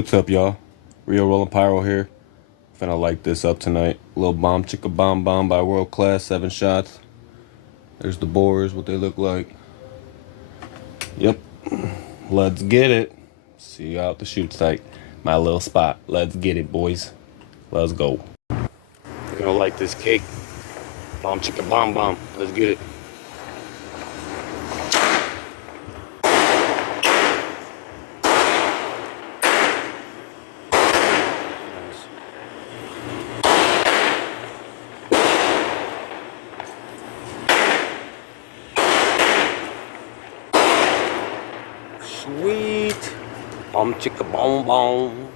What's up, y'all? Real Rollin' Pyro here. Finna light this up tonight. Little Bombchickabombomb by Worldclass, 7 shots. There's the bores, what they look like. Yep. Let's get it. See you out the shoot site. My little spot. Let's get it, boys. Let's go. We're gonna light this cake. Bombchickabombomb. Let's get it. Sweet. Bombchickabombomb.